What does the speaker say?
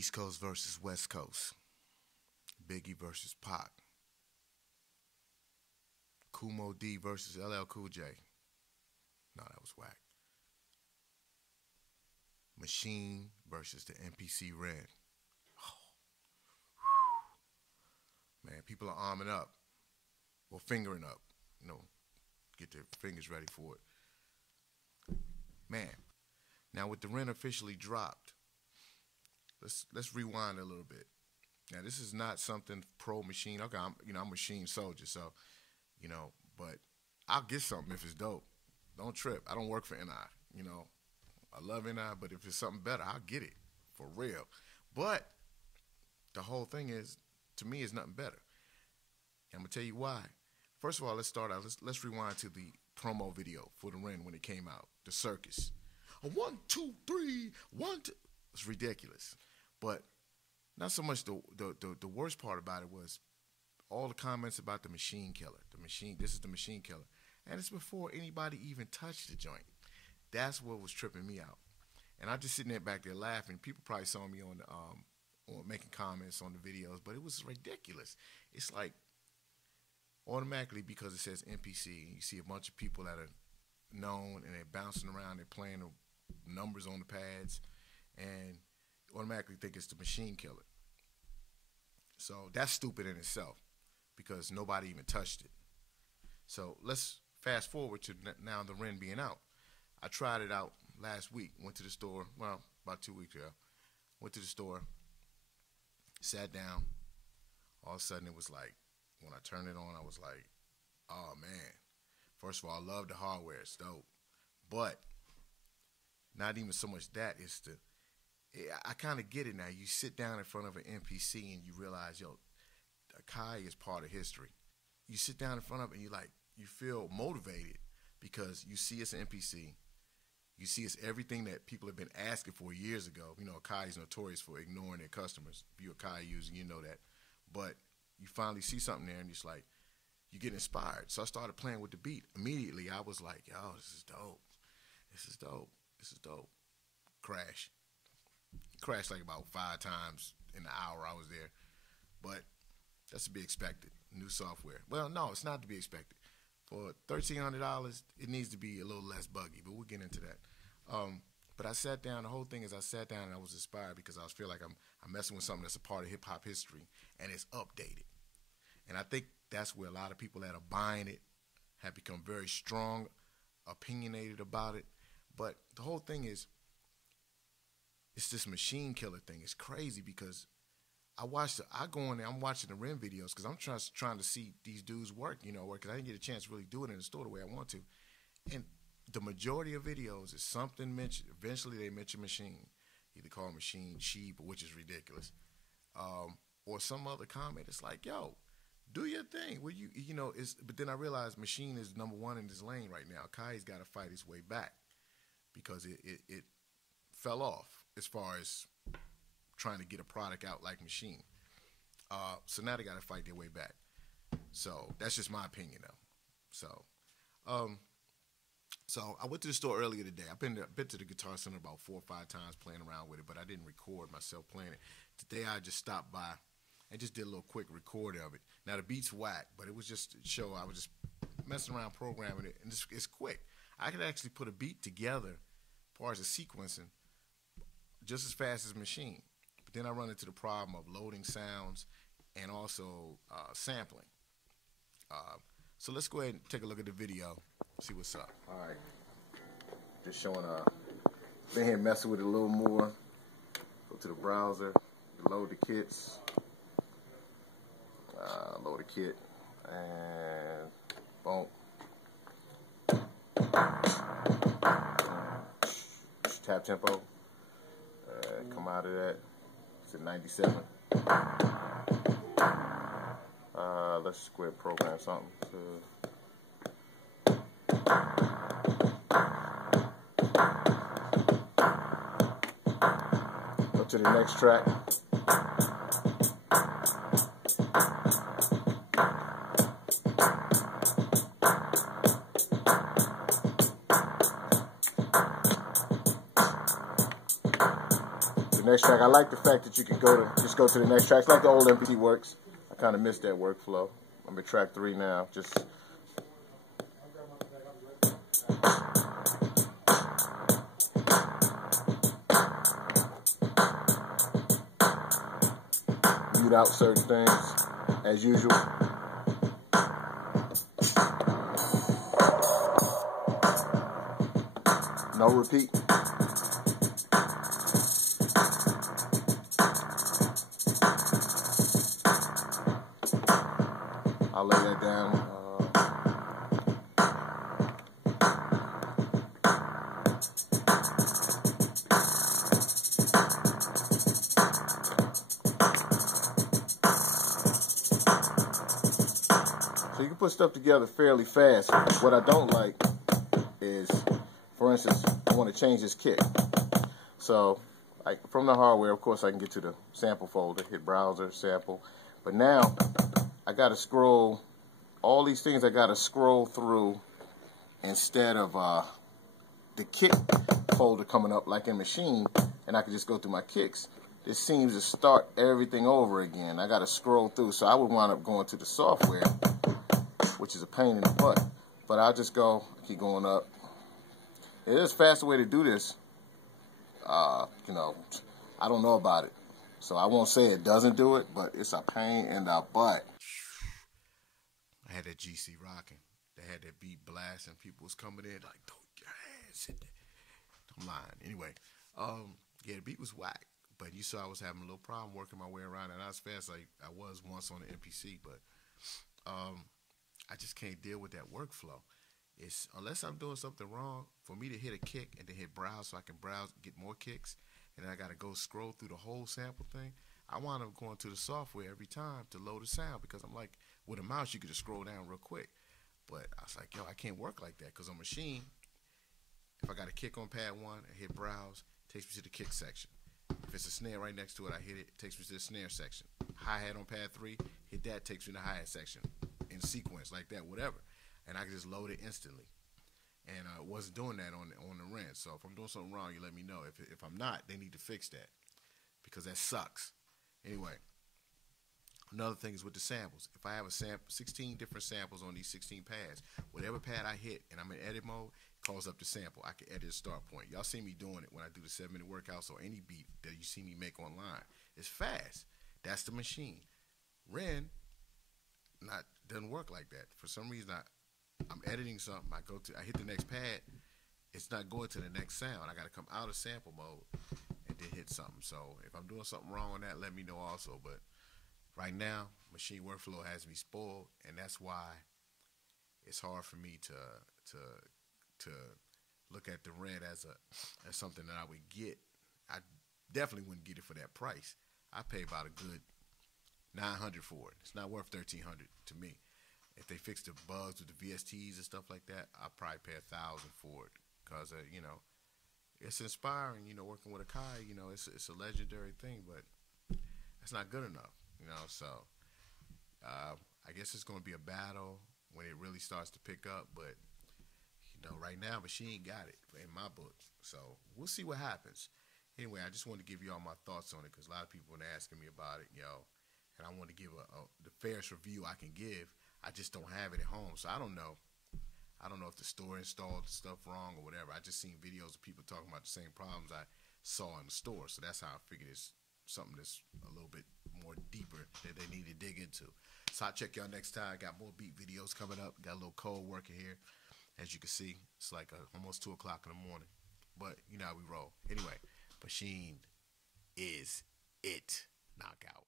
East Coast versus West Coast. Biggie versus Pac. Kumo D versus LL Cool J. No, that was whack. Machine versus the MPC Ren. Man, people are arming up. Well, fingering up. You know, get their fingers ready for it. Man, now with the Ren officially dropped, let's rewind a little bit. Now, this is not something pro Machine. Okay, I'm a Machine soldier, so, but I'll get something if it's dope. Don't trip. I don't work for NI, I love NI, but if it's something better, I'll get it, for real. But the whole thing is, to me, is nothing better. And I'm going to tell you why. First of all, let's start out. Let's rewind to the promo video for the Ren when it came out, the circus. 1, 2, 3, 1, 2. It's ridiculous. But not so much the worst part about it was all the comments about the Machine Killer. This is the Machine Killer. And it's before anybody even touched the joint. That's what was tripping me out. And I just sitting there back there laughing. People probably saw me on making comments on the videos, but it was ridiculous. It's like automatically, because it says MPC, and you see a bunch of people that are known and they're bouncing around, they're playing the numbers on the pads, and automatically think it's the Machine Killer. So that's stupid in itself because nobody even touched it. So let's fast forward to now the Ren being out. I tried it out last week, went to the store, well, about 2 weeks ago. Went to the store, sat down. All of a sudden it was like, when I turned it on, I was like, oh man. First of all, I love the hardware, it's dope. But not even so much that, it's I kind of get it now. You sit down in front of an MPC and you realize, Kai is part of history. You sit down in front of it and you feel motivated because you see it's an MPC. You see it's everything that people have been asking for years ago. Kai is notorious for ignoring their customers. If you're a Kai user, you know that. But you finally see something there and it's like, you get inspired. So I started playing with the beat. Immediately, I was like, yo, this is dope. This is dope. This is dope. Crash. Crashed like about 5 times in the hour I was there. But that's to be expected. New software. Well, no, it's not to be expected. For $1,300, it needs to be a little less buggy, but we'll get into that. But I sat down. The whole thing is I sat down and I was inspired because I feel like I'm messing with something that's a part of hip-hop history, and it's updated. And I think that's where a lot of people that are buying it have become very strong, opinionated about it. But the whole thing is, it's this Machine Killer thing. It's crazy because I go in there, I'm watching the Ren videos because I'm trying to see these dudes work, because I didn't get a chance to really do it in the store the way I want to. And the majority of videos is something mentioned. Eventually they mention Machine. Either call Machine cheap, which is ridiculous. Or some other comment. It's like, yo, do your thing. Well, but then I realized Machine is number one in this lane right now. Kai's got to fight his way back because it fell off as far as trying to get a product out like Machine. So now they got to fight their way back. So that's just my opinion, though. So I went to the store earlier today. I've been to the Guitar Center about 4 or 5 times playing around with it, but I didn't record myself playing it. Today I just stopped by and just did a little quick record of it. Now the beat's whack, but it was just a show. I was just messing around programming it, and it's quick. I could actually put a beat together as far as the sequencing just as fast as Machine. But then I run into the problem of loading sounds and also sampling. So let's go ahead and take a look at the video, see what's up. All right, just showing been here messing with it a little more. Go to the browser, load the kits, load the kit, and boom. Tap tempo, come out of that. It's at 97. Let's go ahead and program something. Go to the next track. next track. I like the fact that you can just go to the next track. It's like the old MPC works. I kind of missed that workflow. I'm at track 3 now. Just mute out certain things as usual. No repeat. I'll lay that down. So you can put stuff together fairly fast. What I don't like is, for instance, I want to change this kick. So from the hardware, of course, I can get to the sample folder, hit browser, sample. But now I got to scroll, all these things I got to scroll through instead of the kick folder coming up like in Maschine, and I can just go through my kicks. This seems to start everything over again. I got to scroll through, so I would wind up going to the software, which is a pain in the butt. But I'll just go, keep going up. It is a faster way to do this. You know, I don't know about it, so I won't say it doesn't do it, but it's a pain in the butt. I had that GC rocking. They had that beat blasting. People was coming in like, "Don't get your hands in there." I'm lying. Anyway, yeah, the beat was whack, but you saw I was having a little problem working my way around, and not as fast like I was once on the MPC, but I just can't deal with that workflow. It's, unless I'm doing something wrong, for me to hit a kick and then hit browse so I can browse, get more kicks, and then I got to go scroll through the whole sample thing, I wind up going to the software every time to load the sound, because I'm like, with a mouse, you could just scroll down real quick. But I was like, yo, I can't work like that, because on Maschine, if I got a kick on pad 1, I hit browse, it takes me to the kick section. If it's a snare right next to it, I hit it, takes me to the snare section. Hi-hat on pad 3, hit that, takes me to the hi-hat section. In sequence, like that, whatever. And I can just load it instantly. And I wasn't doing that on the Ren. So if I'm doing something wrong, you let me know. If I'm not, they need to fix that, because that sucks. Anyway, another thing is with the samples. If I have a 16 different samples on these 16 pads, whatever pad I hit and I'm in edit mode, it calls up the sample. I can edit a start point. Y'all see me doing it when I do the 7-minute workouts or any beat that you see me make online. It's fast. That's the Maschine. Ren doesn't work like that. For some reason, I'm editing something, I hit the next pad, it's not going to the next sound. I got to come out of sample mode and then hit something. So if I'm doing something wrong on that, let me know also. But right now, Maschine workflow has me spoiled, and that's why it's hard for me to look at the Ren as something that I would get. I definitely wouldn't get it for that price. I pay about a good $900 for it. It's not worth $1,300 to me. If they fix the bugs with the VSTs and stuff like that, I'll probably pay $1,000 for it, because you know, it's inspiring. You know, working with Akai, you know, it's a legendary thing, but it's not good enough. You know, so I guess it's going to be a battle when it really starts to pick up. But you know, right now, Maschine got it in my book. So we'll see what happens. Anyway, I just wanted to give you all my thoughts on it, because a lot of people have been asking me about it, yo, and I want to give the fairest review I can give. I just don't have it at home, so I don't know. I don't know if the store installed the stuff wrong or whatever. I just seen videos of people talking about the same problems I saw in the store, so that's how I figured it's something that's a little bit more deeper that they need to dig into. So I'll check y'all next time. Got more beat videos coming up. Got a little cold working here. As you can see, it's like almost 2 o'clock in the morning, but you know how we roll. Anyway, Maschine is it. Knockout.